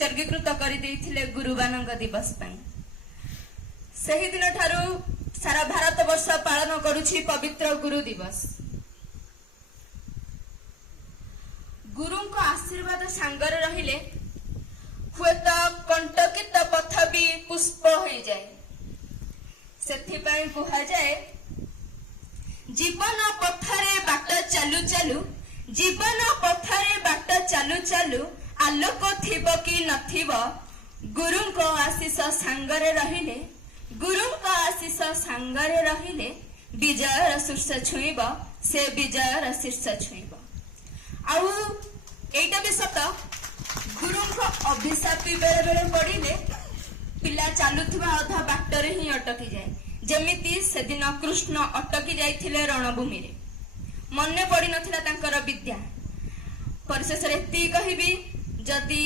उत्सर्गीकृत कर गुरुवानंग दिवस से ही दिन ठारू सारा भारत वर्ष पालन करुछि पवित्र गुरु दिवस। गुरु को आशीर्वाद सांगर रहिले हुए तो कंटकित पथ भी पुष्प हो जाए। सेथिपाई कुहा जाए जीवन पथरे बाट चालू चालू, जीवन पथरे बाट चालू चालू आलोक थिब कि नथिब, गुरु को आशीष सांगरे रहिले, गुरु को आशीष सांगरे रहिले विजयर शीर्ष छुईब, से विजयर शीर्ष छुईब। आउ एटा भी सत, गुरु को अभिशाप बेले बेले पड़िले पिला चलुवा अधा बाटरे ही अटकी जाए। जेमिति से दिन कृष्ण अटकी जाइथिले रणभूमि रे, मने पड़ी नथिला तांकर विद्या। परिशेष रे एति कहिबी जदि